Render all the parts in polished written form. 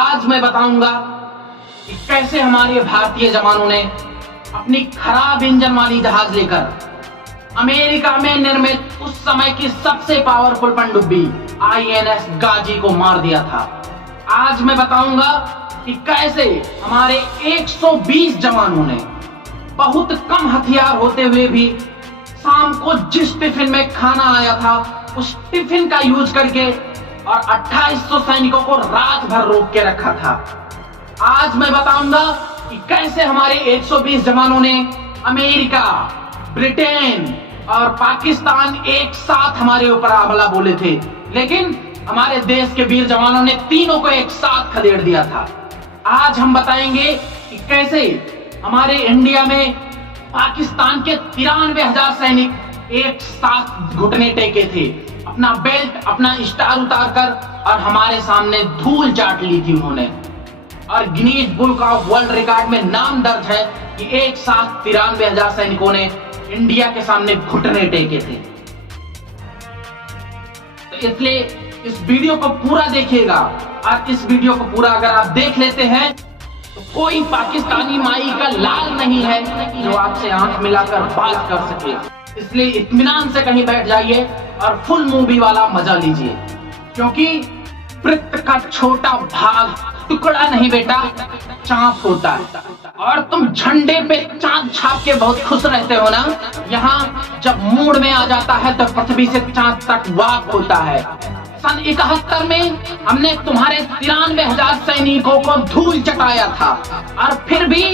आज मैं बताऊंगा कि कैसे हमारे भारतीय जवानों ने अपनी खराब इंजन वाली जहाज लेकर अमेरिका में निर्मित उस समय की सबसे पावरफुल पनडुब्बी INS गाजी को मार दिया था। आज मैं बताऊंगा कि कैसे हमारे 120 जवानों ने बहुत कम हथियार होते हुए भी शाम को जिस टिफिन में खाना आया था उस टिफिन का यूज करके और 2800 सैनिकों को रात भर रोक के रखा था। आज मैं बताऊंगा कि कैसे हमारे 120 जवानों ने अमेरिका, ब्रिटेन और पाकिस्तान एक साथ हमारे ऊपर हमला बोले थे, लेकिन हमारे देश के वीर जवानों ने तीनों को एक साथ खदेड़ दिया था। आज हम बताएंगे कि कैसे हमारे इंडिया में पाकिस्तान के 93,000 सैनिक एक साथ घुटने टेके थे, अपना बेल्ट, अपना स्टार उतारकर, और हमारे सामने धूल चाट ली थी उन्होंने। और Guinness book of world record में नाम दर्ज है कि एक साथ 93,000 सैनिकों ने इंडिया के सामने घुटने टेके थे। तो इसलिए इस वीडियो को पूरा देखिएगा, और इस वीडियो को पूरा अगर आप देख लेते हैं तो कोई पाकिस्तानी माई का लाल नहीं है जो आपसे आंख मिलाकर बात कर सके। इसलिए इत्मीनान से कहीं बैठ जाइए और फुल मूवी वाला मजा लीजिए, क्योंकि वृत्त का छोटा भाग टुकड़ा नहीं बेटा, चांप होता है। और तुम झंडे पे चांद छाप के बहुत खुश रहते हो ना, यहाँ जब मूड में आ जाता है तो पृथ्वी से चांद तक वाक होता है। सन 71 में हमने तुम्हारे 93,000 सैनिकों को धूल चटाया था, और फिर भी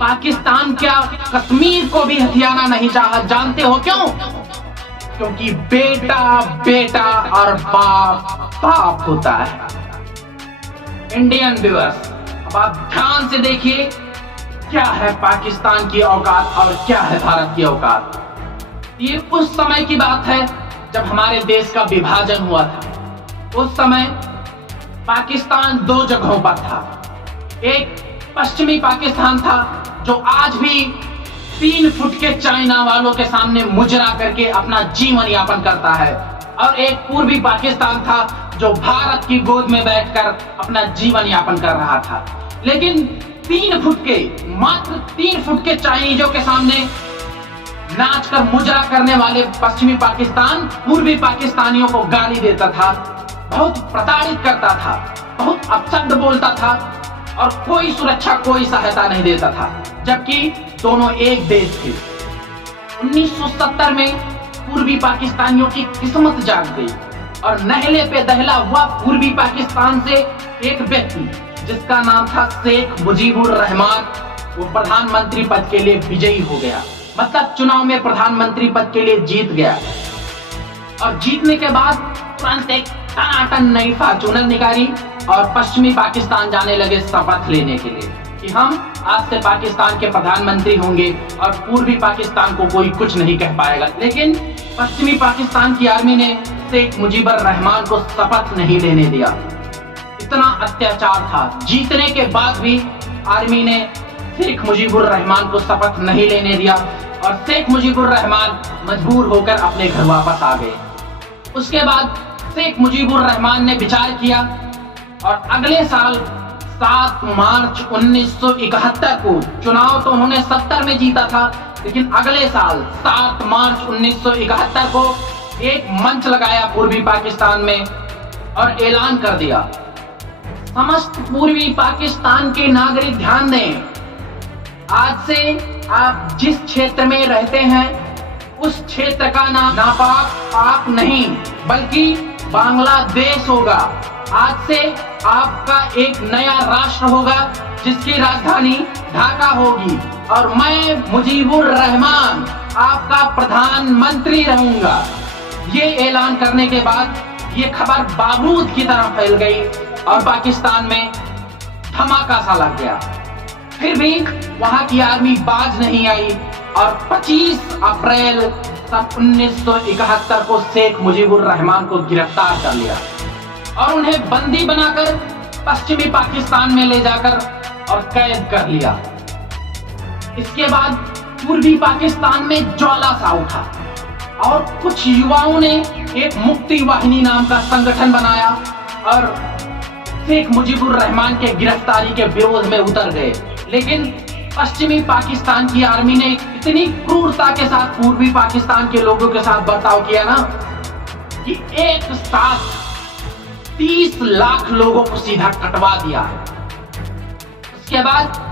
पाकिस्तान क्या कश्मीर को भी हथियाना नहीं चाहा। जानते हो क्यों? क्योंकि बेटा बेटा और बाप बाप होता है। इंडियन व्यूअर्स, अब आप ध्यान से देखिए क्या है पाकिस्तान की औकात और क्या है भारत की औकात। ये उस समय की बात है जब हमारे देश का विभाजन हुआ था। उस समय पाकिस्तान दो जगहों पर था। एक पश्चिमी पाकिस्तान था जो आज भी 3 फुट के चाइना वालों के सामने मुजरा करके अपना जीवन यापन करता है, और एक पूर्वी पाकिस्तान था जो भारत की गोद में बैठकर अपना जीवन यापन कर रहा था। लेकिन 3 फुट के, मात्र 3 फुट के चाइनीजों के सामने नाचकर मुजरा करने वाले पश्चिमी पाकिस्तान पूर्वी पाकिस्तानियों को गाली देता था, बहुत प्रताड़ित करता था, बहुत अपशब्द बोलता था, और कोई सुरक्षा, कोई सहायता नहीं देता था, जबकि दोनों एक देश थे। 1970 में पूर्वी पाकिस्तानियों की किस्मत जाग गई, और नहले पे दहला हुआ पूर्वी पाकिस्तान से एक व्यक्ति जिसका नाम था शेख मुजीबुर रहमान, वो प्रधानमंत्री पद के लिए विजयी हो गया। मतलब चुनाव में प्रधानमंत्री पद के लिए जीत गया, और जीतने के बाद तुरंत एक टनाटन नई फॉर्च्यूनर निकाली और पश्चिमी पाकिस्तान जाने लगे शपथ लेने के लिए कि हम आज से पाकिस्तान के प्रधानमंत्री होंगे और पूर्वी पाकिस्तान को कोई कुछ नहीं कह पाएगा। लेकिन पश्चिमी पाकिस्तान की आर्मी ने शेख मुजीबुर रहमान को शपथ नहीं लेने दिया। इतना अत्याचार था, जीतने के बाद भी आर्मी ने शेख मुजीबुर रहमान को शपथ नहीं लेने दिया, और शेख मुजीबुर रहमान मजबूर होकर अपने घर वापस आ गए। उसके बाद शेख मुजीबुर रहमान ने विचार किया, और अगले साल 7 मार्च 1971 को, चुनाव तो उन्होंने 70 में जीता था, लेकिन अगले साल 7 मार्च 1971 को एक मंच लगाया पूर्वी पाकिस्तान में और ऐलान कर दिया, समस्त पूर्वी पाकिस्तान के नागरिक ध्यान दें, आज से आप जिस क्षेत्र में रहते हैं उस क्षेत्र का नाम नापाक पाक नहीं बल्कि बांग्लादेश होगा। आज से आपका एक नया राष्ट्र होगा जिसकी राजधानी ढाका होगी, और मैं मुजीबुर रहमान आपका प्रधानमंत्री रहूंगा। ये ऐलान करने के बाद ये खबर बारूद की तरह फैल गई और पाकिस्तान में धमाका सा लग गया। फिर भी वहां की आर्मी बाज नहीं आई, और 25 अप्रैल सन 1971 को शेख मुजीबुर रहमान को गिरफ्तार कर लिया और उन्हें बंदी बनाकर पश्चिमी पाकिस्तान में ले जाकर और कैद कर लिया। इसके बाद पूर्वी पाकिस्तान में ज्वाला सा उठा और कुछ युवाओं ने एक मुक्ति वाहिनी नाम का संगठन बनाया और शेख मुजीबुर रहमान के गिरफ्तारी के विरोध में उतर गए। लेकिन पश्चिमी पाकिस्तान की आर्मी ने इतनी क्रूरता के साथ पूर्वी पाकिस्तान के लोगों के साथ बर्ताव किया ना कि एक साथ 30 लाख लोगों को सीधा कटवा दिया। उसके बाद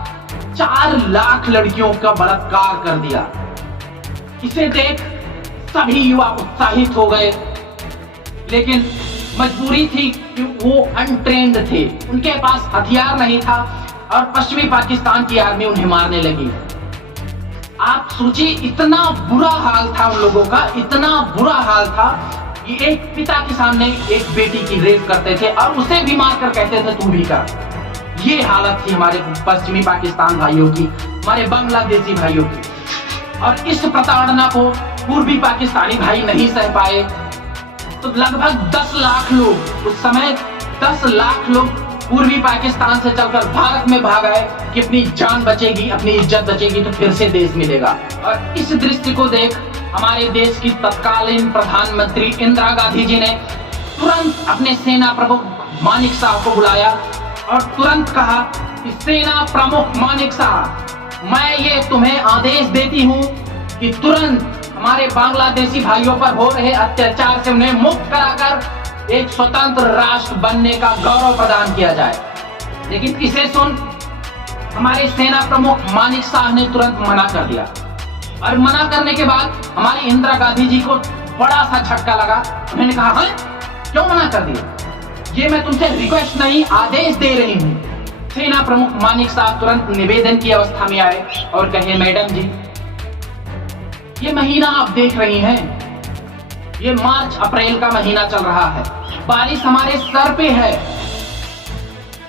4 लाख लड़कियों का बलात्कार कर दिया। इसे देख सभी युवा उत्साहित हो गए, लेकिन मजबूरी थी कि वो अनट्रेन्ड थे, उनके पास हथियार नहीं था और पश्चिमी पाकिस्तान की आर्मी उन्हें मारने लगी। आप सोचिए, इतना बुरा हाल था उन लोगों का, इतना बुरा हाल था कि एक पिता के सामने एक बेटी की रेप करते थे और उसे भी मारकर कहते थे तू भी कर। ये हालत थी हमारे पश्चिमी पाकिस्तान भाइयों की, हमारे बांग्लादेशी भाइयों की। और इस प्रताड़ना को पूर्वी पाकिस्तानी भाई नहीं सह पाए, तो लगभग 10 लाख लोग, उस समय 10 लाख लोग पूर्वी पाकिस्तान से चलकर भारत में भाग आए कि अपनी जान बचेगी, अपनी इज्जत बचेगी तो फिर से देश मिलेगा। और इस दृश्य को देख हमारे देश की तत्कालीन प्रधानमंत्री इंदिरा गांधी जी ने तुरंत अपने सेना प्रमुख मानिक साहब को बुलाया और तुरंत कहा कि सेना प्रमुख मानिक साहब, मैं ये तुम्हें आदेश देती हूँ कि तुरंत हमारे बांग्लादेशी भाइयों पर हो रहे अत्याचार से उन्हें मुक्त कराकर एक स्वतंत्र राष्ट्र बनने का गौरव प्रदान किया जाए। लेकिन इसे सुन हमारे सेना प्रमुख मानिक साहब ने तुरंत मना कर दिया। और मना करने के बाद हमारी इंदिरा गांधी जी को बड़ा सा झटका लगा। उन्होंने कहा, हाँ क्यों मना कर दिया? ये मैं तुमसे रिक्वेस्ट नहीं, आदेश दे रही हूँ। सेना प्रमुख मानिक साहब तुरंत निवेदन की अवस्था में आए और कहे, मैडम जी, ये महीना आप देख रही हैं, ये मार्च अप्रैल का महीना चल रहा है, बारिश हमारे सर पे है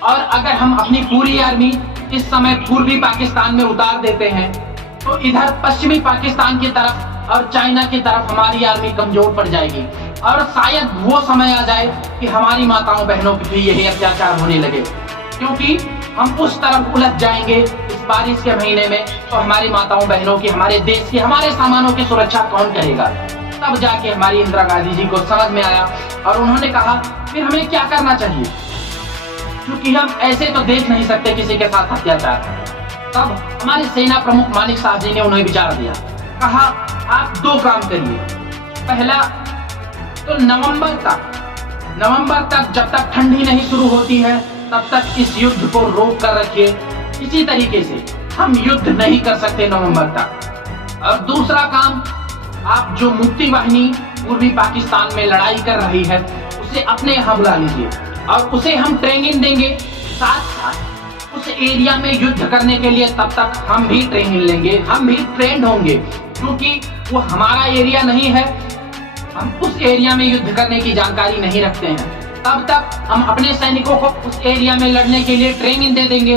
और अगर हम अपनी पूरी आर्मी इस समय पूर्वी पाकिस्तान में उतार देते हैं तो इधर पश्चिमी पाकिस्तान की तरफ और चाइना की तरफ हमारी आर्मी कमजोर पड़ जाएगी और शायद वो समय आ जाए कि हमारी माताओं बहनों पे भी यही अत्याचार होने लगे, क्योंकि हम उस तरफ उलझ जाएंगे इस बारिश के महीने में तो हमारी माताओं बहनों की, हमारे देश की, हमारे सामानों की सुरक्षा कौन करेगा। तब जाके हमारी इंदिरा गांधी जी को समझ में आया और उन्होंने कहा फिर हमें क्या करना चाहिए, क्योंकि हम ऐसे तो देख नहीं सकते किसी के साथ अत्याचार। तब हमारे सेना प्रमुख मानिक साहब जी ने उन्हें विचार दिया, कहा आप 2 काम करिए। पहला तो नवंबर तक जब तक ठंडी नहीं शुरू होती है तब तक इस युद्ध को रोक कर रखिए, इसी तरीके से हम युद्ध नहीं कर सकते नवंबर तक। और दूसरा काम, आप जो मुक्ति वाहिनी पूर्वी पाकिस्तान में लड़ाई कर रही है उसे अपने यहाँ बुला लीजिए और उसे हम ट्रेनिंग देंगे, साथ साथ उस एरिया में युद्ध करने के लिए तब तक हम भी ट्रेनिंग लेंगे, हम भी ट्रेंड होंगे, क्योंकि वो हमारा एरिया नहीं है, हम उस एरिया में युद्ध करने की जानकारी नहीं रखते हैं। तब तक हम अपने सैनिकों को उस एरिया में लड़ने के लिए ट्रेनिंग दे देंगे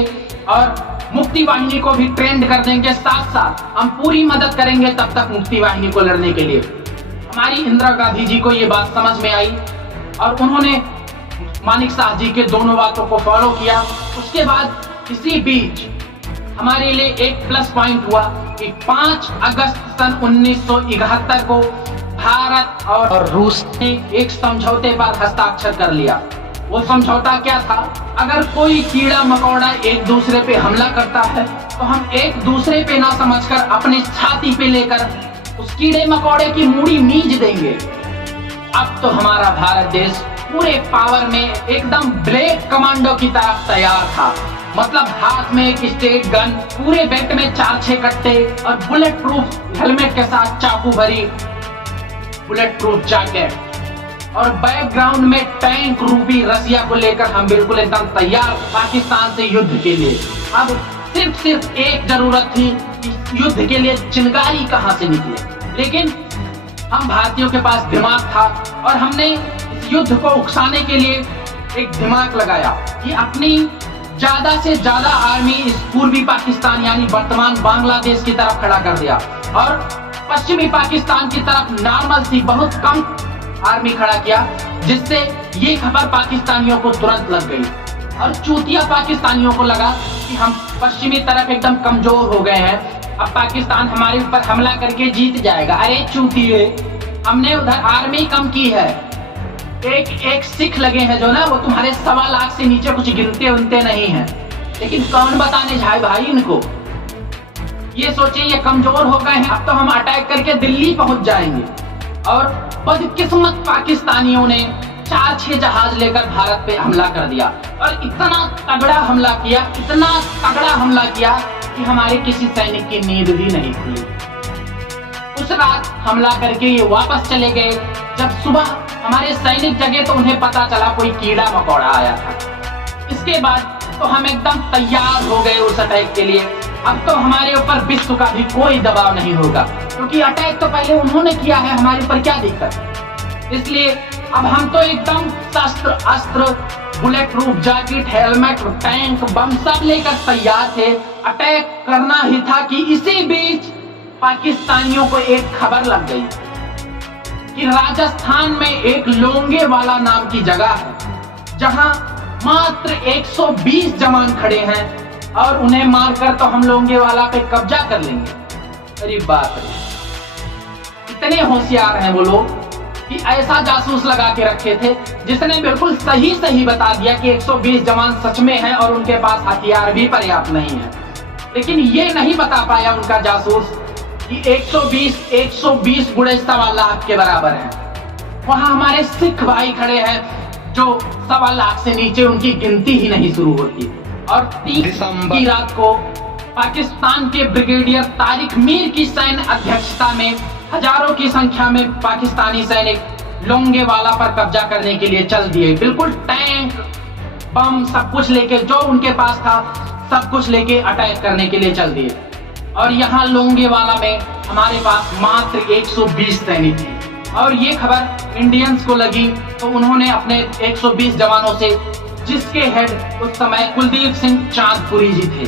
और मुक्ति वाहिनी को भी ट्रेंड कर देंगे, साथ साथ हम पूरी मदद करेंगे तब तक मुक्ति वाहिनी को लड़ने के लिए। हमारी इंदिरा गांधी जी को ये बात समझ में आई और उन्होंने मानिक साहब जी के दोनों बातों को फॉलो किया। उसके बाद इसी बीच हमारे लिए एक प्लस पॉइंट हुआ कि 5 अगस्त सन 1971 को भारत और रूस ने एक समझौते पर हस्ताक्षर कर लिया। वो समझौता क्या था? अगर कोई कीड़ा मकोड़ा एक दूसरे पे हमला करता है तो हम एक दूसरे पे ना समझकर अपने छाती पे लेकर उस कीड़े मकोड़े की मूड़ी मींज देंगे। अब तो हमारा भारत देश पूरे पावर में एकदम ब्लेड कमांडो की तरफ तैयार था। मतलब हाथ में एक स्टेट गन, पूरे बेल्ट में 4-6 कट्टे और बुलेट प्रूफ हेलमेट के साथ चाकू भरी बुलेट प्रूफ जैकेट और बैकग्राउंड में टैंक रूपी रसिया को लेकर हम बिल्कुल एकदम तैयार पाकिस्तान से युद्ध के लिए। अब सिर्फ एक जरूरत थी कि युद्ध के लिए चिंगारी कहां से निकले। लेकिन हम भारतीयों के पास दिमाग था और हमने इस युद्ध को उकसाने के लिए एक दिमाग लगाया कि अपनी ज्यादा से ज्यादा आर्मी इस पूर्वी पाकिस्तान यानी वर्तमान बांग्लादेश की तरफ खड़ा कर दिया और पश्चिमी पाकिस्तान की तरफ नॉर्मल सी बहुत कम आर्मी खड़ा किया, जिससे ये खबर पाकिस्तानियों को तुरंत लग गई और चूतिया पाकिस्तानियों को लगा कि हम पश्चिमी तरफ एकदम कमजोर हो गए हैं, अब पाकिस्तान हमारे ऊपर हमला करके जीत जाएगा। अरे चूतिए, हमने उधर आर्मी कम की है, एक एक सिख लगे हैं जो ना, वो तुम्हारे 1.25 लाख से नीचे कुछ गिनते उनते नहीं है। लेकिन कौन बताने जाए भाई इनको। ये सोचे ये कमजोर हो गए हैं, अब तो हम अटैक करके दिल्ली पहुंच जाएंगे। और बदकिस्मत पाकिस्तानियों ने 4-6 जहाज लेकर भारत पे हमला कर दिया और इतना तगड़ा हमला किया, इतना तगड़ा हमला किया कि हमारे किसी सैनिक की नींद भी नहीं खुली। उस रात हमला करके ये वापस चले गए। जब सुबह हमारे सैनिक जगे तो उन्हें पता चला कोई कीड़ा मकोड़ा आया था। इसके बाद तो हम एकदम तैयार हो गए उस अटैक के लिए। अब तो हमारे ऊपर विश्व का भी कोई दबाव नहीं होगा, क्योंकि अटैक तो पहले उन्होंने किया है, हमारे ऊपर क्या दिक्कत। इसलिए अब हम तो एकदम शस्त्र अस्त्र, bullet proof jacket, helmet, tank, bomb सब लेकर तैयार थे। अटैक करना ही था कि इसी बीच पाकिस्तानियों को एक खबर लग गई कि राजस्थान में एक लोंगेवाला नाम की जगह है, जहां मात्र 120 जवान खड़े हैं और उन्हें मारकर तो हम लोंगेवाला पे कब्जा कर लेंगे। अरे बाप रे, इतने होशियार हैं वो लोग कि ऐसा जासूस लगा के रखे थे जिसने बिल्कुल सही सही बता दिया कि 120 जवान सच में हैं और उनके पास हथियार भी पर्याप्त नहीं है। लेकिन ये नहीं बता पाया उनका जासूस कि 120 गुणे 1.25 लाख के बराबर हैं। वहां हमारे सिख भाई खड़े हैं जो 1.25 लाख से नीचे उनकी गिनती ही नहीं शुरू होती। और 3 दिसंबर की रात को पाकिस्तान के ब्रिगेडियर तारिक मीर की सैन्य अध्यक्षता में हजारों की संख्या में पाकिस्तानी सैनिक लोंगेवाला पर कब्जा करने के लिए चल दिए। बिल्कुल टैंक, बम सब कुछ लेके, जो उनके पास था सब कुछ लेके अटैक करने के लिए चल दिए। और यहाँ लोंगेवाला में हमारे पास मात्र 120 सैनिक थे। और ये खबर इंडियंस को लगी तो उन्होंने अपने 120 जवानों से, जिसके हेड उस समय कुलदीप सिंह चांदपुरी जी थे,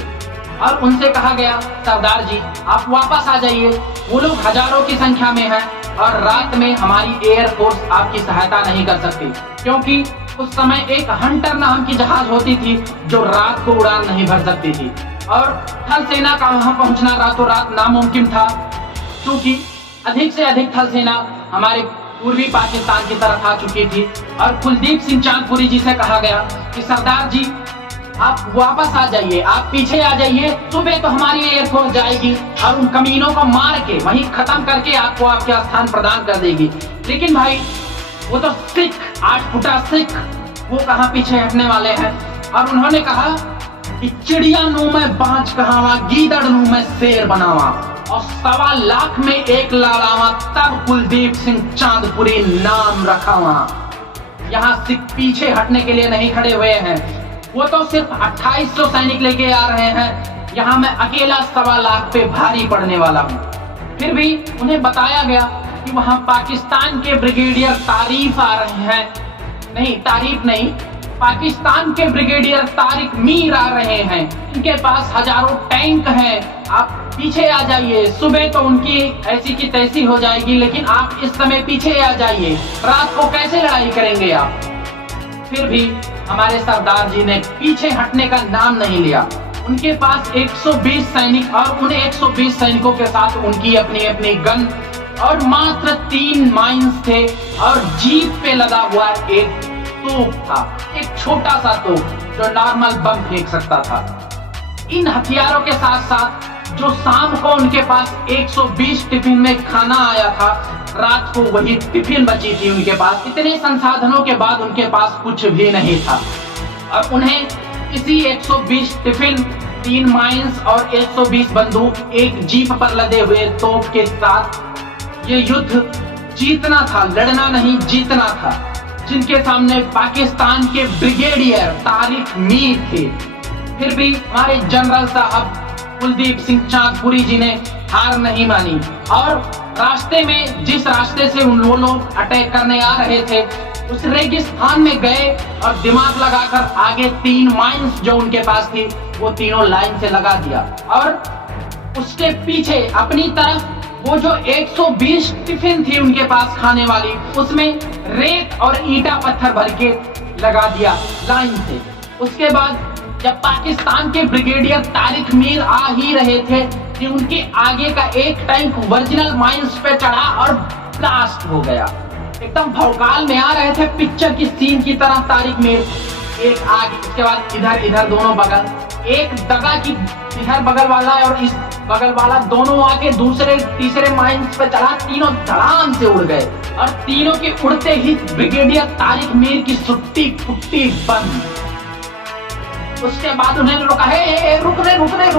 और उनसे कहा गया सरदार जी आप वापस आ जाइए, वो लोग हजारों की संख्या में हैं और रात में हमारी एयरफोर्स आपकी सहायता नहीं कर सकती, क्योंकि उस समय एक हंटर नाम की जहाज होती थी जो रात को उड़ान नहीं भर सकती थी। और थल सेना का वहां पहुंचना रातों रात नामुमकिन था, क्योंकि अधिक से अधिक थल सेना हमारे पूर्वी पाकिस्तान की तरफ आ चुकी थी। और कुलदीप सिंह चांदपुरी जी से कहा गया कि सरदार जी आप वापस आ जाइए, आप पीछे आ जाइए, सुबह तो हमारी एयरफोर्स जाएगी और उन कमीनों को मार के वहीं खत्म करके आपको आपके स्थान प्रदान कर देगी। लेकिन भाई वो तो सिख, 8 फुटा सिख, वो कहाँ पीछे हटने वाले हैं। और उन्होंने कहा कि चिड़िया नू में बाज कहावा, गीदड़ नू में शेर बनावा, और 1.25 लाख में एक लड़ावा, तब कुलदीप सिंह चांदपुरी नाम रखावा। यहाँ सिख पीछे हटने के लिए नहीं खड़े हुए हैं, वो तो सिर्फ 2800 सैनिक लेके आ रहे हैं। यहाँ मैं अकेला 1.25 लाख पे भारी पड़ने वाला हूँ। फिर भी उन्हें बताया गया कि वहाँ पाकिस्तान के ब्रिगेडियर तारीफ आ रहे हैं, नहीं तारीफ नहीं, पाकिस्तान के ब्रिगेडियर तारिक मीर आ रहे हैं, इनके पास हजारों टैंक हैं, आप पीछे आ जाइए, सुबह तो उनकी ऐसी की तैसी हो जाएगी, लेकिन आप इस समय पीछे आ जाइए, रात को कैसे लड़ाई करेंगे आप। फिर भी हमारे सरदार जी ने पीछे हटने का नाम नहीं लिया। उनके पास 120 सैनिक और उन 120 सैनिकों के साथ उनकी अपनी अपनी गन और मात्र 3 माइंस थे और जीप पे लगा हुआ एक तोप था, एक छोटा सा तोप जो नॉर्मल बम फेंक सकता था। इन हथियारों के साथ साथ जो शाम को उनके पास 120 टिफिन में खाना आया था, रात को वही टिफिन बची थी उनके पास। इतने संसाधनों के बाद उनके पास कुछ भी नहीं था और उन्हें इसी 120 टिफिन, 3 माइंस और 120 बंदूक एक जीप पर लदे हुए तोप के साथ ये युद्ध जीतना था, लड़ना नहीं जीतना था, जिनके सामने पाकिस्तान के ब्रिगेडियर तारिक मीर थे। फिर भी हमारे जनरल साहब कुलदीप सिंह चांदपुरी जी ने हार नहीं मानी और रास्ते में, जिस रास्ते से उन लोग अटैक करने आ रहे थे, उस रेगिस्तान में गए और दिमाग लगाकर आगे 3 माइंस जो उनके पास थी वो तीनों लाइन से लगा दिया और उसके पीछे अपनी तरफ वो जो 120 टिफिन थी उनके पास खाने वाली, उसमें रेत और ईंटा पत्थर भर के लगा दिया लाइन से। उसके बाद जब पाकिस्तान के ब्रिगेडियर तारिक मीर आ ही रहे थे कि उनके आगे का एक टैंक ओरिजिनल माइंस पे चढ़ा और ब्लास्ट हो गया। एकदम भौकाल में आ रहे थे पिक्चर की सीन की तरह तारिक मीर। एक आगे, इसके बाद इधर इधर दोनों बगल, एक दगा की इधर बगल वाला और इस बगल वाला दोनों आके दूसरे तीसरे माइंस पे चढ़ा, तीनों धड़ाम से उड़ गए और तीनों के उड़ते ही ब्रिगेडियर तारिक मीर की सुट्टी फुट्टी बंद। उसके बाद उन्हें रोका है, रुक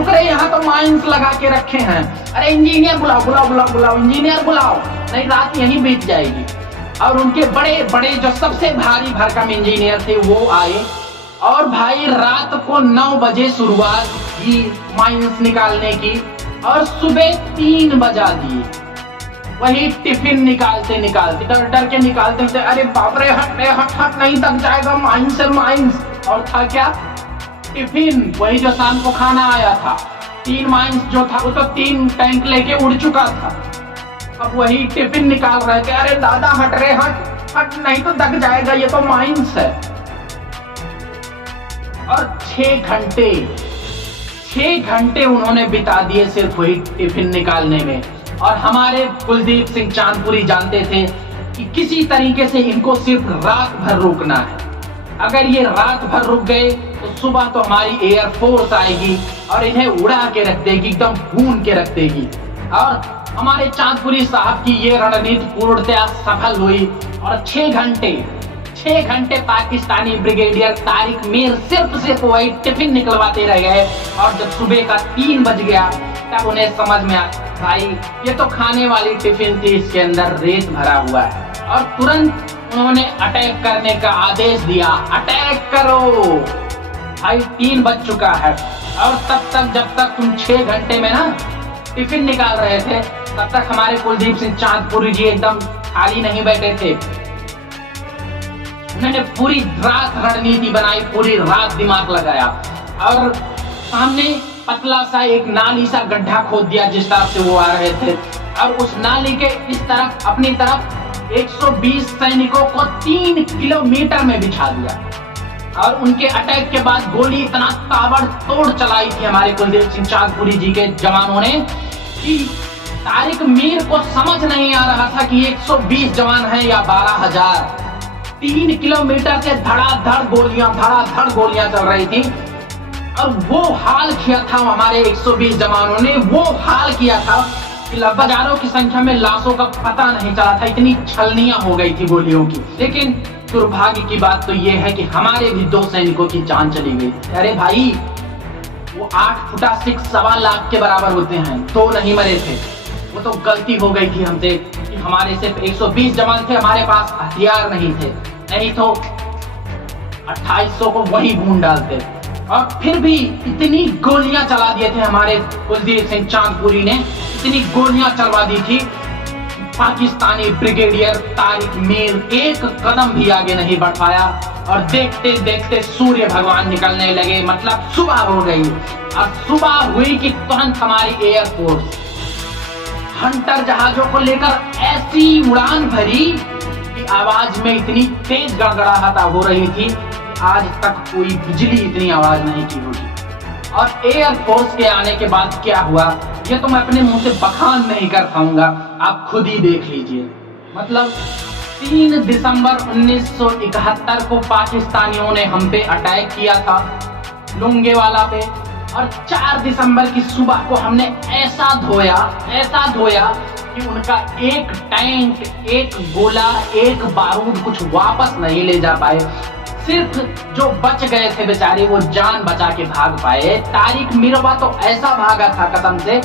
रहे यहाँ तो माइंस लगा के रखे हैं। अरे इंजीनियर बुलाओ, इंजीनियर बुलाओ, नहीं रात यहीं बीत जाएगी। और उनके बड़े बड़े जो सबसे भारी भरकम इंजीनियर थे वो आए और भाई रात को 9 बजे शुरुआत की माइंस निकालने की और सुबह 3 बजा दिए। वही टिफिन निकालते डर के निकालते थे। अरे बाप रे, हट नहीं तक जाएगा माइंस से माइंस। और था क्या? टिफिन, वही जो शाम को खाना आया था। 3 माइंस जो था वो तो 3 टैंक लेके उड़ चुका था। अब वही टिफिन निकाल रहे थे। अरे दादा हट नहीं तो दग जाएगा, ये तो माइंस है। और 6 घंटे उन्होंने बिता दिए सिर्फ वही टिफिन निकालने में। और हमारे कुलदीप सिंह चांदपुरी जानते थे कि किसी तरीके से इनको सिर्फ रात भर रुकना है। अगर ये रात भर रुक गए तो सुबह तो हमारी एयरफोर्स आएगी और इन्हें उड़ा के रख देगी, एकदम भून के रख देगी। और हमारे चांदपुरी साहब की ये रणनीति पूर्णतया सफल हुई और 6 घंटे पाकिस्तानी ब्रिगेडियर तारिक मीर सिर्फ वही टिफिन निकलवाते रह गए। और जब सुबह का 3 बज गया तब उन्हें समझ में आया, भाई ये तो खाने वाली टिफिन थी, इसके अंदर रेत भरा हुआ है। और तुरंत उन्होंने अटैक करने का आदेश दिया। अटैक करो भाई, 3 बज चुका है। और तब तक जब तक तुम 6 घंटे में ना टिफिन निकाल रहे थे तब तक हमारे कुलदीप सिंह चांदपुरी जी एकदम खाली नहीं बैठे थे। उन्होंने पूरी रात रणनीति बनाई, पूरी रात दिमाग लगाया और सामने पतला सा एक नाली सा गड्ढा खोद दिया जिस तरफ से वो आ रहे थे। और उस नाली के इस तरफ अपनी तरफ 120 सैनिकों को 3 किलोमीटर में बिछा दिया। और उनके अटैक के बाद गोली इतना ताबड़तोड़ चलाई थी हमारे कुलदीप सिंह चांदपुरी जी के जवानों ने कि तारिक मीर को समझ नहीं आ रहा था कि 120 जवान हैं या 12,000। 3 किलोमीटर से धड़ाधड़ गोलियां चल रही थी। और वो हाल किया था हमारे 120 जवानों ने, वो हाल किया था कि लगभग हजारों की संख्या में लाशों का पता नहीं चला था, इतनी छलनियां हो गई थी गोलियों की। लेकिन दुर्भाग्य की बात तो ये है कि हमारे भी 2 सैनिकों की जान चली गई। अरे भाई, वो 8 फुटा 6 सवा लाख के बराबर होते हैं, 2 नहीं मरे थे। वो तो गलती हो गई थी हमसे कि हमारे सिर्फ 120 जवान थे, हमारे पास हथियार नहीं थे, नहीं तो 2800 को वही भून डालते। और फिर भी इतनी गोलियां चला दिए थे हमारे कुलदीप सिंह चांदपुरी ने, इतनी गोलियां चलवा दी थी, पाकिस्तानी ब्रिगेडियर तारिक मीर एक कदम भी आगे नहीं बढ़ पाया। और देखते देखते सूर्य भगवान निकलने लगे, मतलब सुबह हो गई। और सुबह हुई कि तुरंत हमारी एयरफोर्स हंटर जहाजों को लेकर ऐसी उड़ान भरी कि आवाज में इतनी तेज गड़गड़ाहट हो रही थी, आज तक कोई बिजली इतनी आवाज नहीं की होगी। और एयरफोर्स के आने के बाद क्या हुआ ये तो मैं अपने मुंह से बखान नहीं कर पाऊंगा, आप खुद ही देख लीजिए। मतलब 3 दिसंबर 1971 को पाकिस्तानियों ने हम पे अटैक किया था लोंगेवाला पे। और 4 दिसंबर की सुबह को हमने ऐसा धोया कि उनका एक टैंक, एक गोला, एक बारूद कुछ वापस नहीं ले जा पाए। सिर्फ जो बच गए थे बेचारे वो जान बचा के भाग पाए। तारिक मीरवा तो ऐसा भागा था कसम से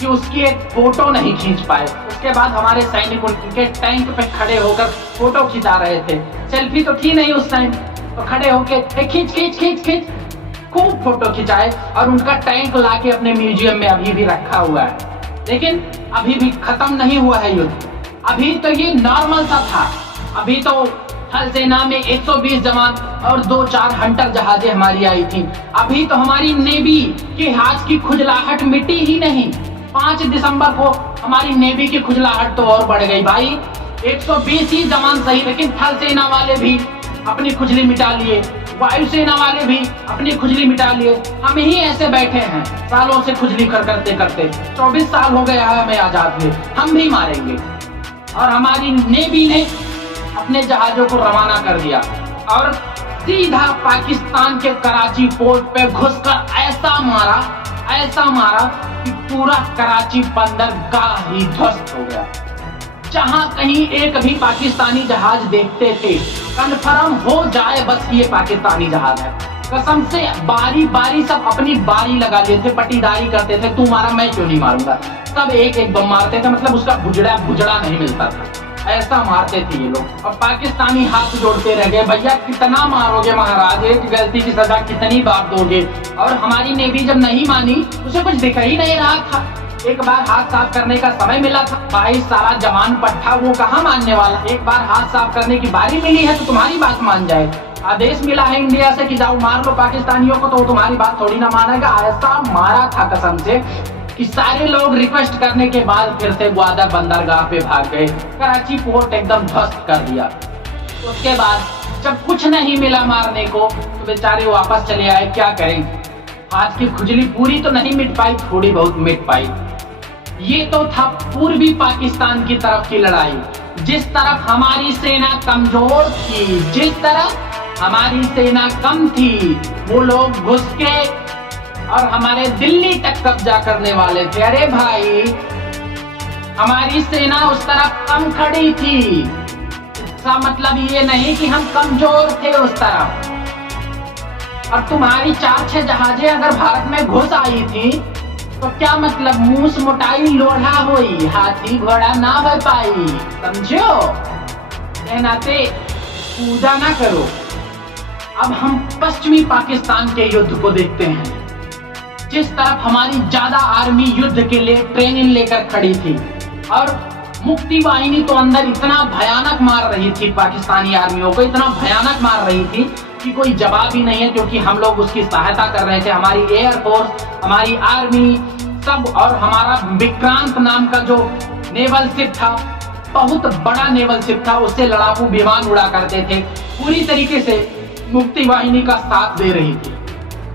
कि उसकी एक फोटो नहीं खींच पाए। उसके बाद हमारे सैनिक उनके टैंक पे खड़े होकर फोटो खिंचा रहे थे। सेल्फी तो थी नहीं उस टाइम, तो खड़े होकर खींच खूब फोटो खिंचाए। और उनका टैंक लाके अपने म्यूजियम में अभी भी रखा हुआ है। लेकिन अभी भी खत्म नहीं हुआ है युद्ध, अभी तो ये नॉर्मल सा था। अभी तो थल सेना में 120 जवान और 2-4 हंटर जहाजें हमारी आई थी। अभी तो हमारी नेवी के हाथ की खुजलाहट मिटी ही नहीं। 5 दिसंबर को हमारी नेवी की खुजलाहट तो और बढ़ गई भाई। 120 ही जवान सही, लेकिन थल सेना वाले भी अपनी खुजली मिटा लिए, वायुसेना वाले भी अपनी खुजली मिटा लिए। हम ही ऐसे बैठे हैं सालों से खुजली करते 24 साल हो गया है हमें आजाद हुए, हम भी मारेंगे। और हमारी नेवी ने अपने जहाजों को रवाना कर दिया और सीधा पाकिस्तान के कराची पोर्ट पे घुसकर ऐसा मारा कि पूरा कराची बंदरगाह ही ध्वस्त हो गया। जहां कहीं एक भी पाकिस्तानी जहाज देखते थे, कन्फर्म हो जाए बस ये पाकिस्तानी जहाज है। कसम से बारी बारी सब अपनी बारी लगा लिए थे, पटीदारी करते थे, तू मारा मैं क्यों नहीं मारूंगा। सब एक एक बम मारते थे, मतलब उसका बुजड़ा नहीं मिलता था, ऐसा मारते थे ये लोग। अब पाकिस्तानी हाथ जोड़ते रह गए, भैया कितना मारोगे महाराज, एक गलती की सजा कितनी बार दोगे। और हमारी नेवी जब नहीं मानी, उसे कुछ दिख ही नहीं रहा था। एक बार हाथ साफ करने का समय मिला था, भाई सारा जवान पट्टा वो कहाँ मानने वाला। एक बार हाथ साफ करने की बारी मिली है तो तुम्हारी बात मान जाए। आदेश मिला है इंडिया से कि जाओ मार लो पाकिस्तानियों को, तो तुम्हारी बात थोड़ी ना मानेगा। ऐसा मारा था कसम से कि सारे लोग रिक्वेस्ट करने के बाद फिर से ग्वादर बंदरगाह पे भाग गए। कराची पोर्ट एकदम ध्वस्त कर दिया। उसके बाद जब कुछ नहीं मिला मारने को तो बेचारे वापस चले आए। क्या करें, हाथ की खुजली पूरी तो नहीं मिट पाई, थोड़ी बहुत मिट पाई। ये तो था पूर्वी पाकिस्तान की तरफ की लड़ाई। जिस तरफ हमारी सेना कमजोर थी, जिस तरफ हमारी सेना कम थी, वो लोग घुस के और हमारे दिल्ली तक कब्जा करने वाले थे। अरे भाई, हमारी सेना उस तरफ कम खड़ी थी, इसका मतलब ये नहीं कि हम कमजोर थे उस तरफ। और तुम्हारी 4-6 जहाजें अगर भारत में घुस आई थी तो क्या मतलब, मूस मोटाई लोढ़ा होई, हाथी घोड़ा ना हो पाई, समझो। नाते पूजा ना करो। अब हम पश्चिमी पाकिस्तान के युद्ध को देखते हैं। जिस तरफ हमारी ज्यादा आर्मी युद्ध के लिए ट्रेनिंग लेकर खड़ी थी और मुक्ति वाहिनी तो अंदर इतना भयानक मार रही थी, पाकिस्तानी आर्मियों को इतना भयानक मार रही थी कि कोई जवाब ही नहीं है, क्योंकि हम लोग उसकी सहायता कर रहे थे। हमारी एयरफोर्स, हमारी आर्मी सब, और हमारा विक्रांत नाम का जो नेवल शिप था, बहुत बड़ा नेवल शिप था, उससे लड़ाकू विमान उड़ा करते थे, पूरी तरीके से मुक्ति वाहिनी का साथ दे रही थी।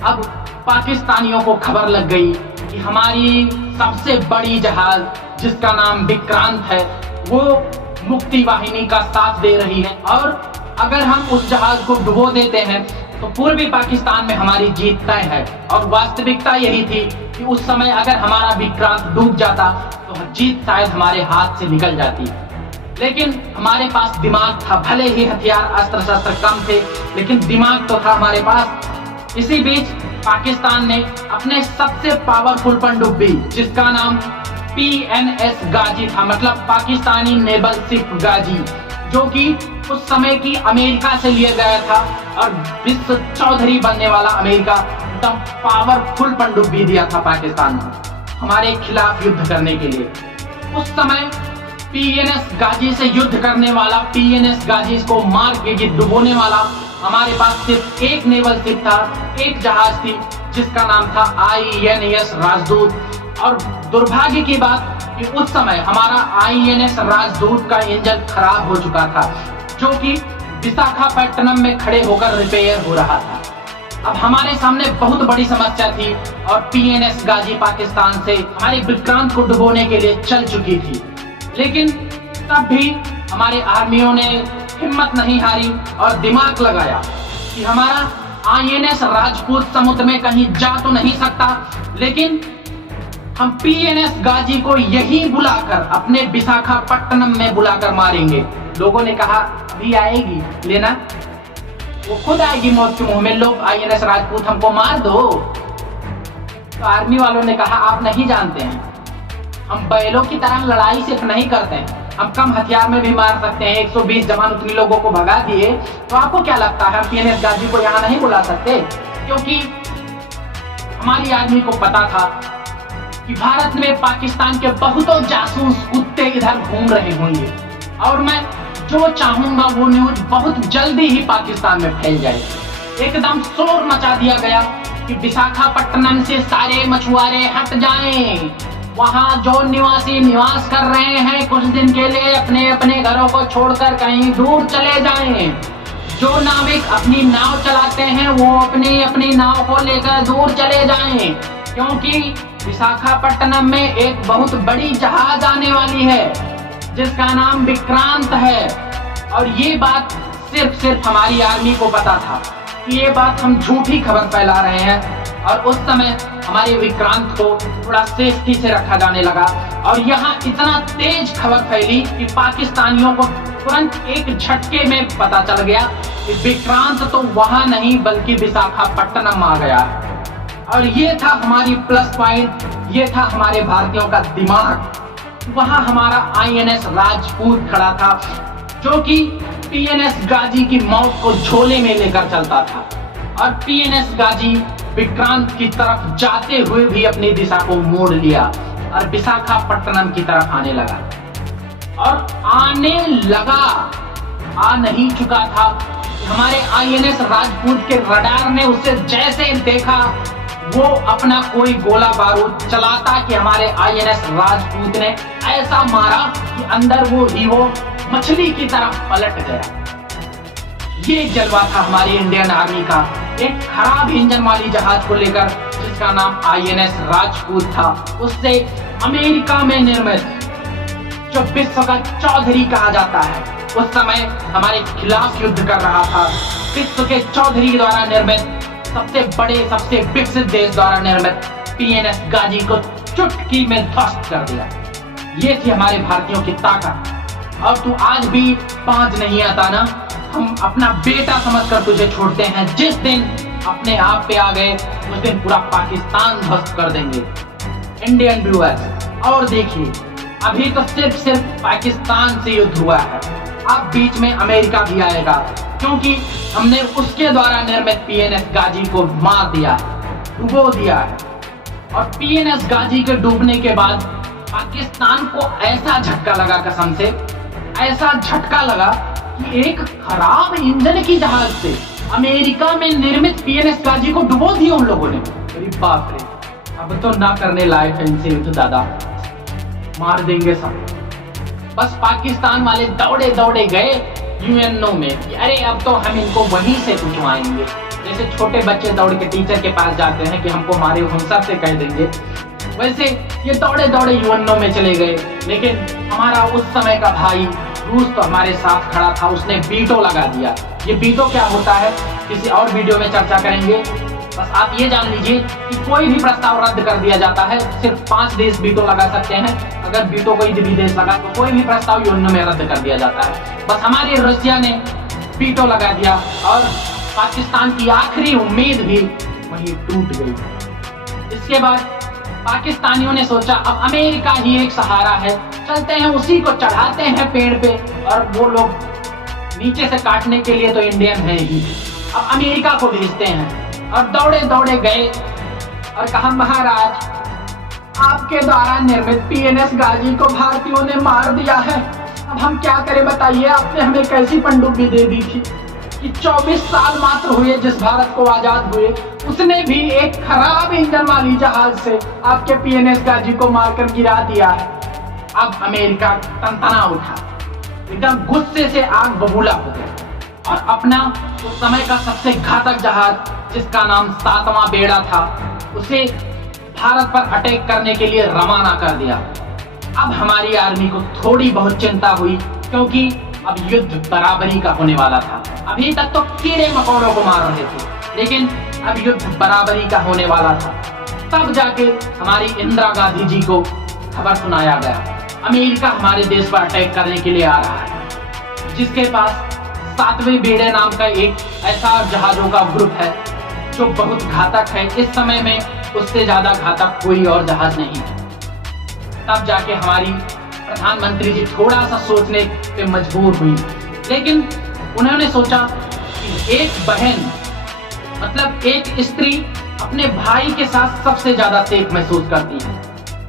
अब पाकिस्तानियों को खबर लग गई कि हमारी सबसे बड़ी जहाज जिसका नाम विक्रांत है वो मुक्ति वाहिनी का साथ दे रही है, और अगर हम उस जहाज को डुबो देते हैं तो पूर्वी पाकिस्तान में हमारी जीत तय है। और वास्तविकता यही थी कि उस समय अगर हमारा विक्रांत डूब जाता तो जीत शायद हमारे हाथ से निकल जाती। लेकिन हमारे पास दिमाग था, भले ही हथियार अस्त्र शस्त्र कम थे, लेकिन दिमाग तो था हमारे पास। इसी बीच पाकिस्तान ने अपने सबसे पावरफुल पनडुब्बी, जिसका नाम PNS गाजी था, मतलब पाकिस्तानी नेवल शिप गाजी, जो कि उस समय की अमेरिका से लिया गया था और विश्व चौधरी बनने वाला अमेरिका एकदम पावरफुल पनडुब्बी दिया था पाकिस्तान को हमारे खिलाफ युद्ध करने के लिए। उस समय PNS गाजी से युद्ध करने वाला, PNS गाजी को मार के डुबोने वाला हमारे पास सिर्फ एक नेवल शिप था, एक जहाज थी जिसका नाम था INS राजदूत। और दुर्भाग्य की बात कि उस समय हमारा INS राजदूत का इंजन खराब हो चुका था, जो कि विशाखापट्टनम में खड़े होकर रिपेयर हो रहा था। अब हमारे सामने बहुत बड़ी समस्या थी और PNS गाजी पाकिस्तान से हमारे विक्रांत को डुबोने के लिए चल चुकी थी। लेकिन तब भी हमारे आर्मियों ने हिम्मत नहीं हारी और दिमाग लगाया कि हमारा INS राजपूत समुद्र में कहीं जा तो नहीं सकता, लेकिन हम PNS गाजी को यही बुलाकर, अपने विशाखापट्टनम में बुलाकर मारेंगे। लोगों ने कहा अभी आएगी लेना, वो खुद आएगी मौत के मुंह में, लोग INS राजपूत हमको मार दो। तो आर्मी वालों ने कहा आप नहीं जानते हैं, हम बैलों की तरह लड़ाई सिर्फ नहीं करते हैं, हम कम हथियार में भी मार सकते हैं। 120 जवान उतनी लोगों को भगा दिए, तो आपको क्या लगता है हम PNS गाजी को यहाँ नहीं बुला सकते? क्योंकि हमारी आर्मी को पता था कि भारत में पाकिस्तान के बहुतों जासूस कुत्ते इधर घूम रहे होंगे और मैं जो चाहूंगा वो न्यूज बहुत जल्दी ही पाकिस्तान में फैल जाए। एकदम शोर मचा दिया गया कि विशाखापट्टनम से सारे मछुआरे हट जाएं, वहां जो निवासी निवास कर रहे हैं कुछ दिन के लिए अपने अपने घरों को छोड़कर कहीं दूर चले जाएं। जो नाविक अपनी नाव चलाते हैं वो अपनी अपनी नाव को लेकर दूर चले जाएं, क्योंकि विशाखापट्टनम में एक बहुत बड़ी जहाज आने वाली है जिसका नाम विक्रांत है। और ये बात सिर्फ हमारी आर्मी को पता था कि ये बात हम झूठी खबर फैला रहे हैं। और उस समय हमारे विक्रांत को थोड़ा सेफ्टी से रखा जाने लगा और यहाँ इतना तेज खबर फैली कि पाकिस्तानियों को तुरंत एक झटके में पता चल गया कि विक्रांत तो वहां नहीं बल्कि विशाखापट्टनम आ गया है। और ये था हमारी प्लस पॉइंट, ये था हमारे भारतीयों का दिमाग। वहां हमारा INS राजपूत खड़ा था जो कि PNS गाजी की मौत को झोले में लेकर चलता था। और PNS गाजी विक्रांत की तरफ जाते हुए भी अपनी दिशा को मोड़ लिया और विशाखापट्टनम की तरफ आने लगा। और आने लगा, आ नहीं चुका था। हमारे INS राजपूत के रडार ने उसे जैसे देखा वो अपना कोई गोला बारूद चलाता कि हमारे INS राजपूत ने ऐसा मारा कि अंदर वो हीरो मछली की तरफ पलट गया। ये जलवा था हमारी इंडियन आर्मी का एक खराब इंजन वाली जहाज को लेकर जिसका नाम INS राजपूत था। उससे अमेरिका में निर्मित जो विश्व का चौधरी कहा जाता है, उस समय हमारे खिलाफ युद्ध कर रहा था। विश्व के चौधरी द्वारा निर्मित सबसे बड़े सबसे विकसित देश द्वारा निर्मित PNS गाजी को चुटकी में ध्वस्त कर दिया। ये थी हमारे भारतीयों की ताकत। और तू आज भी बाज नहीं आता ना, हम अपना बेटा समझकर तुझे छोड़ते हैं। जिस दिन अपने आप पे आ गए उस दिन पूरा पाकिस्तान ध्वस्त कर देंगे। इंडियन व्यूअर्स, और देखिए अभी तो सिर्फ पाकिस्तान से युद्ध हुआ है, अब बीच में अमेरिका भी आएगा क्योंकि हमने उसके द्वारा निर्मित PNS गाजी को मार दिया, डुबो दिया है। और PNS गाजी के डूबने के बाद पाकिस्तान को ऐसा झटका लगा, कसम से ऐसा झटका लगा कि एक खराब इंजन की जहाज से अमेरिका में निर्मित PNS गाजी को डुबो दिया उन लोगों ने। अरे बाप रे, अब तो ना करने लायक है इनसे युद्ध दादा, मार देंगे सब। बस पाकिस्तान वाले दौड़े दौड़े गए UNO में कि अरे अब तो हम इनको वहीं से पूछवाएंगे। जैसे छोटे बच्चे दौड़ के टीचर के पास जाते हैं कि हमको मारे, हम सब से कह देंगे, वैसे ये दौड़े दौड़े UNO में चले गए। लेकिन हमारा उस समय का भाई रूस तो हमारे साथ खड़ा था, उसने वीटो लगा दिया। ये वीटो क्या होता है किसी और वीडियो में चर्चा करेंगे। बस आप ये जान लीजिए कि कोई भी प्रस्ताव रद्द कर दिया जाता है, सिर्फ 5 देश वीटो लगा सकते हैं। अगर वीटो कोई भी देश लगा तो कोई भी प्रस्ताव UNO में रद्द कर दिया जाता है। बस हमारी रशिया ने वीटो लगा दिया और पाकिस्तान की आखिरी उम्मीद भी वहीं टूट गई। इसके बाद पाकिस्तानियों ने सोचा अब अमेरिका ही एक सहारा है, चलते हैं उसी को चढ़ाते हैं पेड़ पे, और वो लोग नीचे से काटने के लिए तो इंडियन है ही, अब अमेरिका को भेजते हैं। और दौड़े दौड़े गए और कहा महाराज आपके द्वारा निर्मित PNS गाजी को भारतीयों ने मार दिया है, अब हम क्या करें बताइए। आपने हमें कैसी पनडुब्बी दे दी थी कि 24 साल मात्र हुए जिस भारत को आजाद हुए, उसने भी एक खराब इंजन वाली जहाज से आपके PNS गाजी को मारकर गिरा दिया है। अब अमेरिका तनतना उठा, एकदम गुस्से से आग बबूला हो गया और अपना उस समय का सबसे घातक जहाज जिसका नाम 7वां बेड़ा था, उसे भारत पर अटैक करने के लिए रवाना कर दिया। अब हमारी आर्मी को थोड़ी बहुत चिंता हुई क्योंकि अब युद्ध बराबरी का होने वाला था। अभी तक तो कीड़े मकोड़ों को मार रहे थे, लेकिन अब युद्ध बराबरी का होने वाला था। तब जाके हमारी इंदिरा गांधी जी को खबर सुनाया गया अमेरिका हमारे देश पर अटैक करने के लिए आ रहा है, जिसके पास 7वें बेड़े नाम का एक ऐसा जहाजों का ग्रुप है जो बहुत घातक है। इस समय में उससे ज्यादा घातक कोई और जहाज नहीं है। तब जाके हमारी प्रधानमंत्री जी थोड़ा सा सोचने पे मजबूर हुई, लेकिन उन्होंने सोचा कि एक बहन मतलब एक स्त्री अपने भाई के साथ सबसे ज्यादा सेफ महसूस करती है,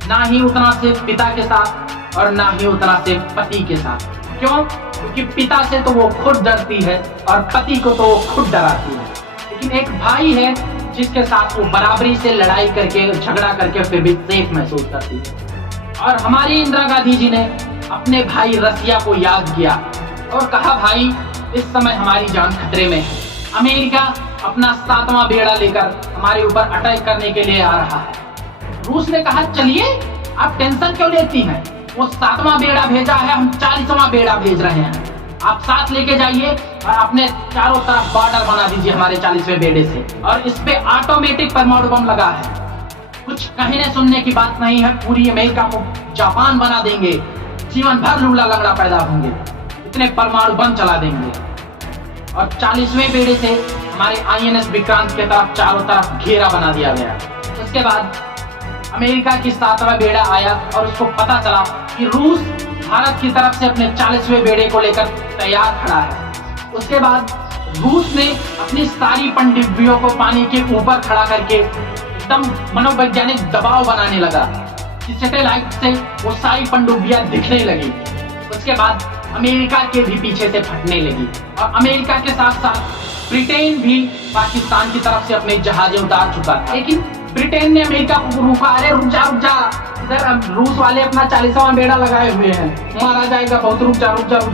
ना ही उतना सेफ पिता के साथ और ना ही उतना सेफ पति के साथ। क्यों? क्योंकि पिता से तो वो खुद डरती है और पति को तो वो खुद डराती है, लेकिन एक भाई है जिसके साथ वो बराबरी से लड़ाई करके झगड़ा करके फिर भी सेफ महसूस करती है। और हमारी इंदिरा गांधी जी ने अपने भाई रसिया को याद किया और कहा भाई इस समय हमारी जान खतरे में है, अमेरिका अपना 7वां बेड़ा लेकर हमारे ऊपर अटैक करने के लिए आ रहा है। रूस ने कहा चलिए आप टेंशन क्यों लेती हैं, वो 7वां बेड़ा भेजा है, हम 40वां बेड़ा भेज रहे हैं। आप साथ लेके जाइए और अपने चारों तरफ बॉर्डर बना दीजिए हमारे 40वें बेड़े से। और इस पे ऑटोमेटिक परमाणु बम लगा है, कुछ कहने सुनने की बात नहीं है। पूरी अमेरिका को जापान बना देंगे, जीवन भर लूला लंगड़ा पैदा होंगे, इतने परमाणु बम चला देंगे। और 40वें बेड़े से हमारे INS विक्रांत के तरफ चारों तरफ घेरा बना दिया गया। उसके बाद अमेरिका की 7वां बेड़ा आया और उसको पता चला कि रूस भारत की तरफ से अपने 40वें बेड़े को लेकर तैयार खड़ा है। उसके बाद रूस ने अपनी सारी पनडुब्बियों को पानी के ऊपर खड़ा करके एकदम मनोवैज्ञानिक दबाव बनाने लगा कि सैटेलाइट से वो सारी पनडुब्बियां दिखने लगी। उसके बाद अमेरिका के भी पीछे से फटने लगी और अमेरिका के साथ साथ ब्रिटेन भी पाकिस्तान की तरफ से अपने जहाजें उतार चुका था। लेकिन ब्रिटेन ने अमेरिका को रोका, अरे रुक जा इधर रूस वाले अपना 40वां बेड़ा लगाए हुए हैं, मारा जाएगा बहुत, रुक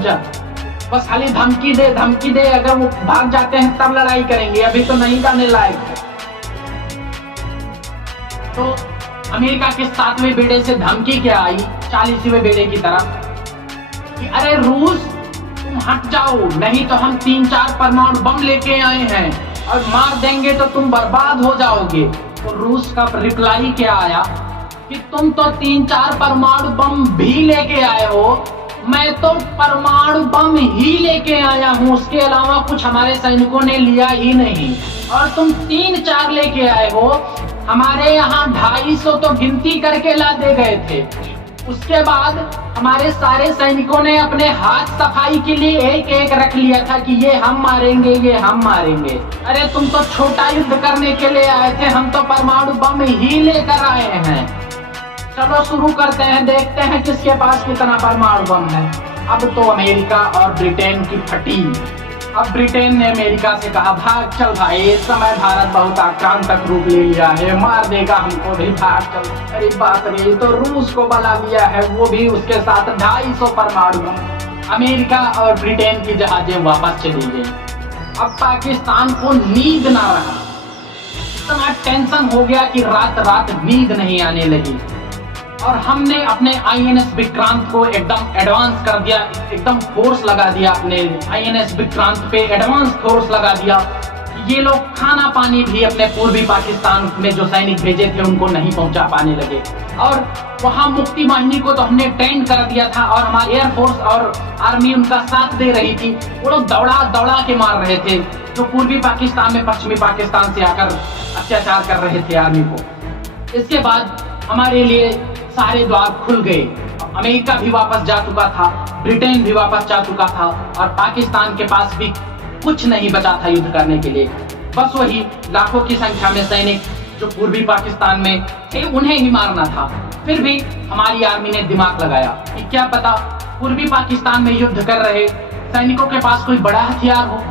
जा। बस खाली धमकी दे, अगर वो भाग जाते हैं तब लड़ाई करेंगे, अभी तो नहीं करने लायक है। तो अमेरिका के 7वें बेड़े से धमकी क्या आई 40वें बेड़े की तरफ कि अरे रूस तुम हट जाओ, नहीं तो हम 3-4 परमाणु बम लेके आए हैं और मार देंगे तो तुम बर्बाद हो जाओगे। तो रूस का रिप्लाई क्या आया कि तुम तो 3-4 परमाणु बम भी लेके आए हो, मैं तो परमाणु बम ही लेके आया हूँ, उसके अलावा कुछ हमारे सैनिकों ने लिया ही नहीं। और तुम 3-4 लेके आए हो, हमारे यहाँ 250 तो गिनती करके ला दे गए थे। उसके बाद हमारे सारे सैनिकों ने अपने हाथ सफाई के लिए एक रख लिया था कि ये हम मारेंगे, ये हम मारेंगे। अरे तुम तो छोटा युद्ध करने के लिए आए थे, हम तो परमाणु बम ही लेकर आए हैं। चलो शुरू करते हैं, देखते हैं किसके पास कितना परमाणु बम है। अब तो अमेरिका और ब्रिटेन की फटी। अब ब्रिटेन ने अमेरिका से कहा भाग चल भाई, इस समय भारत बहुत आक्रांतक रूप ले लिया है, मार देगा हमको भी, भाग चल। अरे बात रे, तो रूस को बला लिया है, वो भी उसके साथ 250 परमाणु बम। अमेरिका और ब्रिटेन की जहाजें वापस चली गई। अब पाकिस्तान को नींद ना रहा, इतना टेंशन हो गया कि रात नींद नहीं आने लगी। और हमने अपने INS विक्रांत को एकदम एडवांस कर दिया, एकदम फोर्स लगा दिया, अपने INS विक्रांत पे एडवांस फोर्स लगा दिया। ये लोग खाना पानी भी अपने पूर्वी पाकिस्तान में जो सैनिक भेजे थे उनको नहीं पहुंचा पाने लगे। और वहां मुक्ति वाहिनी को तो हमने ट्रेन कर दिया था और हमारी एयरफोर्स और आर्मी उनका साथ दे रही थी। वो लोग दौड़ा के मार रहे थे जो पूर्वी पाकिस्तान में पश्चिमी पाकिस्तान से आकर अत्याचार कर रहे थे आर्मी को। इसके बाद हमारे लिए सारे द्वार खुल गए। अमेरिका भी वापस जा चुका था, ब्रिटेन भी वापस जा चुका था और पाकिस्तान के पास भी कुछ नहीं बचा था युद्ध करने के लिए। बस वही लाखों की संख्या में सैनिक जो पूर्वी पाकिस्तान में थे उन्हें ही मारना था। फिर भी हमारी आर्मी ने दिमाग लगाया कि क्या पता पूर्वी पाकिस्तान में युद्ध कर रहे सैनिकों के पास कोई बड़ा हथियार हो,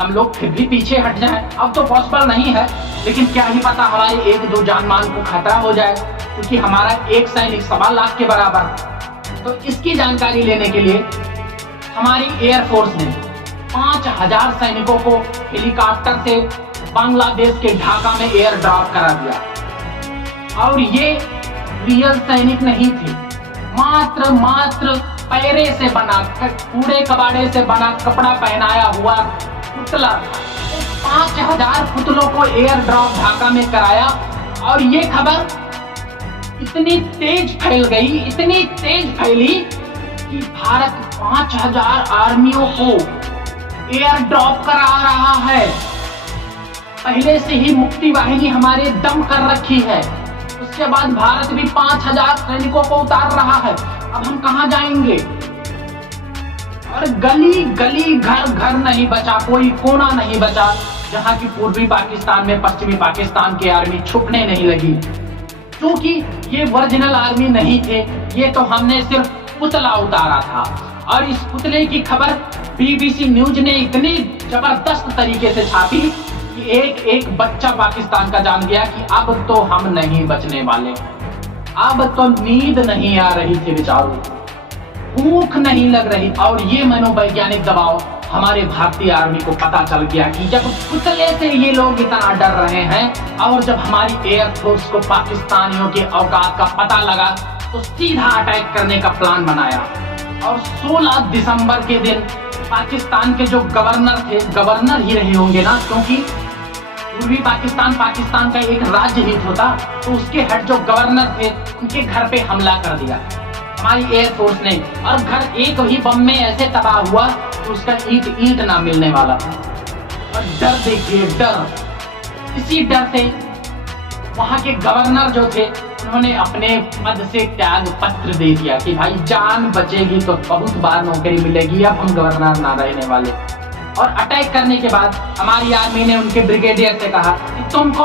हम लोग फिर भी पीछे हट जाएं। अब तो पॉसिबल नहीं है, लेकिन क्या ही पता हमारे 1-2 जान मान को खतरा हो जाए, क्योंकि हमारा एक सैनिक 1.25 लाख के बराबर। तो इसकी जानकारी लेने के लिए हमारी एयरफोर्स ने 5000 सैनिकों को हेलीकॉप्टर से बांग्लादेश के ढाका में एयर ड्रॉप करा दिया। और ये रियल सैनिक नहीं थे, मात्र पैरे से बना, कूड़े कबाड़े से बना कपड़ा पहनाया हुआ पुतला था। 5000 पुतलों को एयर ड्रॉप ढाका में कराया और ये खबर इतनी तेज फैली कि भारत 5000 आर्मियों को एयर ड्रॉप करा रहा है। पहले से ही मुक्ति वाहिनी हमारे दम कर रखी है, उसके बाद भारत भी 5000 सैनिकों को उतार रहा है। अब हम कहां जाएंगे? और गली घर नहीं बचा, कोई कोना नहीं बचा जहां की पूर्वी पाकिस्तान में पश्चिमी पाकिस्तान की आर्मी छुपने नहीं लगी। क्योंकि ये ओरिजिनल आर्मी नहीं थे, ये तो हमने सिर्फ पुतला उतारा था। और इस पुतले की खबर BBC न्यूज ने इतनी जबरदस्त तरीके से छापी कि एक बच्चा पाकिस्तान का जान गया कि अब तो हम नहीं बचने वाले। अब तो नींद नहीं आ रही थी बेचारों, भूख नहीं लग रही। और ये मनोवैज्ञानिक दबाव हमारे भारतीय आर्मी को पता चल गया कि जब पुतले से ये लोग इतना डर रहे हैं और जब हमारी एयरफोर्स को पाकिस्तानियों के औकात का पता लगा तो सीधा अटैक करने का प्लान बनाया। और 16 दिसंबर के दिन पाकिस्तान के जो गवर्नर थे, गवर्नर ही रहे होंगे ना, क्योंकि पूर्वी पाकिस्तान पाकिस्तान का एक राज्य ही होता, तो उसके हेड जो गवर्नर थे उनके घर पे हमला कर दिया हमारी एयरफोर्स ने, और घर एक ही बम में ऐसे तबाह हुआ कि उसका ईंट ना मिलने वाला। और डर देखिए, डर, इसी डर से वहां के गवर्नर जो थे उन्होंने अपने पद से त्याग पत्र दे दिया कि भाई जान बचेगी तो बहुत बार नौकरी मिलेगी, अब हम गवर्नर ना रहने वाले। और अटैक करने के बाद हमारी आर्मी ने उनके ब्रिगेडियर से कहा कि तुमको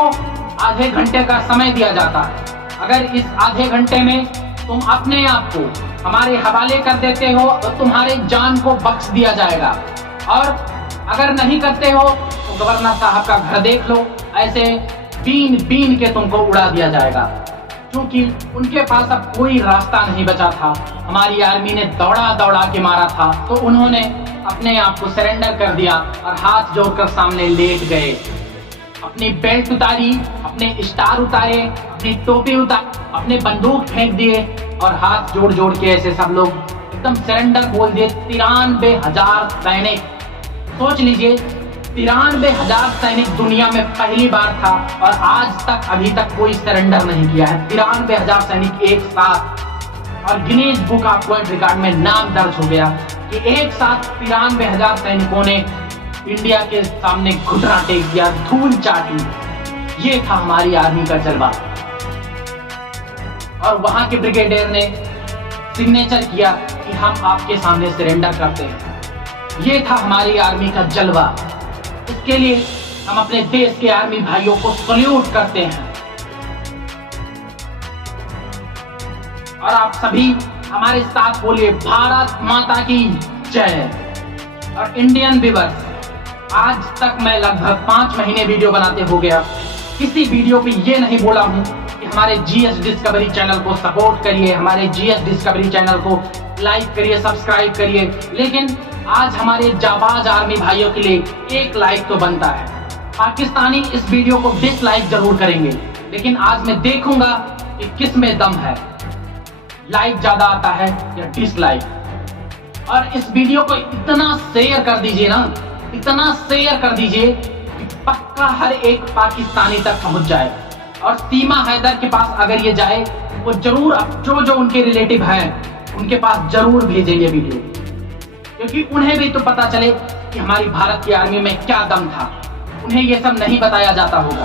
आधे घंटे का समय दिया जाता है, अगर इस आधे घंटे में तुम अपने आप को हमारे हवाले कर देते हो तो तुम्हारे जान को बख्श दिया जाएगा, और अगर नहीं करते हो तो गवर्नर साहब का घर देख लो, ऐसे बीन बीन के तुमको उड़ा दिया जाएगा। क्योंकि उनके पास अब कोई रास्ता नहीं बचा था, हमारी आर्मी ने दौड़ा दौड़ा के मारा था, तो उन्होंने अपने आप को सरेंडर कर दिया और हाथ जोड़कर सामने लेट गए। अपनी बेल्ट उतारी, अपने स्टार उतारे, अपनी टोपी उतारी, अपने बंदूक फेंक दिए और हाथ जोड़ जोड़ के ऐसे सब लोग एकदम सरेंडर बोल दिए। 93,000 सैनिक, सोच लीजिए 93,000 सैनिक दुनिया में पहली बार था, और आज तक अभी तक कोई सरेंडर नहीं किया है। 93,000 सैनिक एक साथ, और Guinness book of world record में नाम दर्ज हो गया कि एक साथ 93,000 सैनिकों ने इंडिया के सामने घुटना टेक दिया, धूल चाटी। ये था हमारी आर्मी का जलवा। और वहां के ब्रिगेडियर ने सिग्नेचर किया कि हम आपके सामने सरेंडर करते हैं। ये था हमारी आर्मी का जलवा। इसके लिए हम अपने देश के आर्मी भाइयों को सल्यूट करते हैं। और आप सभी हमारे साथ बोलिए, भारत माता की जय। और इंडियन व्यूअर्स, आज तक मैं लगभग 5 महीने वीडियो बनाते हो गया, किसी वीडियो पे ये नहीं बोला हूं कि हमारे जीएस डिस्कवरी चैनल को सपोर्ट करिए, हमारे जीएस डिस्कवरी चैनल को लाइक करिए, सब्सक्राइब करिए, लेकिन आज हमारे जाबाज आर्मी भाइयों के लिए एक लाइक तो बनता है। पाकिस्तानी इस वीडियो को डिसलाइक जरूर करेंगे, लेकिन आज मैं देखूंगा कि किस में दम है, लाइक ज्यादा आता है या डिसलाइक। और इस वीडियो को इतना शेयर कर दीजिए ना, इतना शेयर कर दीजिए कि पक्का हर एक पाकिस्तानी तक पहुंच जाए। और सीमा हैदर के पास अगर ये जाए, वो जरूर जो उनके रिलेटिव हैं उनके पास जरूर भेजेंगे वीडियो, क्योंकि उन्हें भी तो पता चले कि हमारी भारत की आर्मी में क्या दम था। उन्हें ये सब नहीं बताया जाता होगा,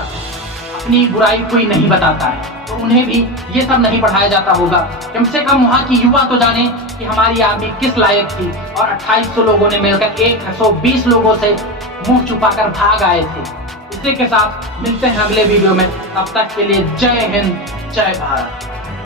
अपनी बुराई कोई नहीं बताता है, तो उन्हें भी ये सब नहीं पढ़ाया जाता होगा। कम से कम वहाँ की युवा तो जाने कि हमारी आर्मी किस लायक थी, और 2800 लोगों ने मिलकर 120 लोगों से मुंह छुपाकर भाग आए थे। इसी के साथ मिलते हैं अगले वीडियो में, तब तक के लिए जय हिंद, जय भारत।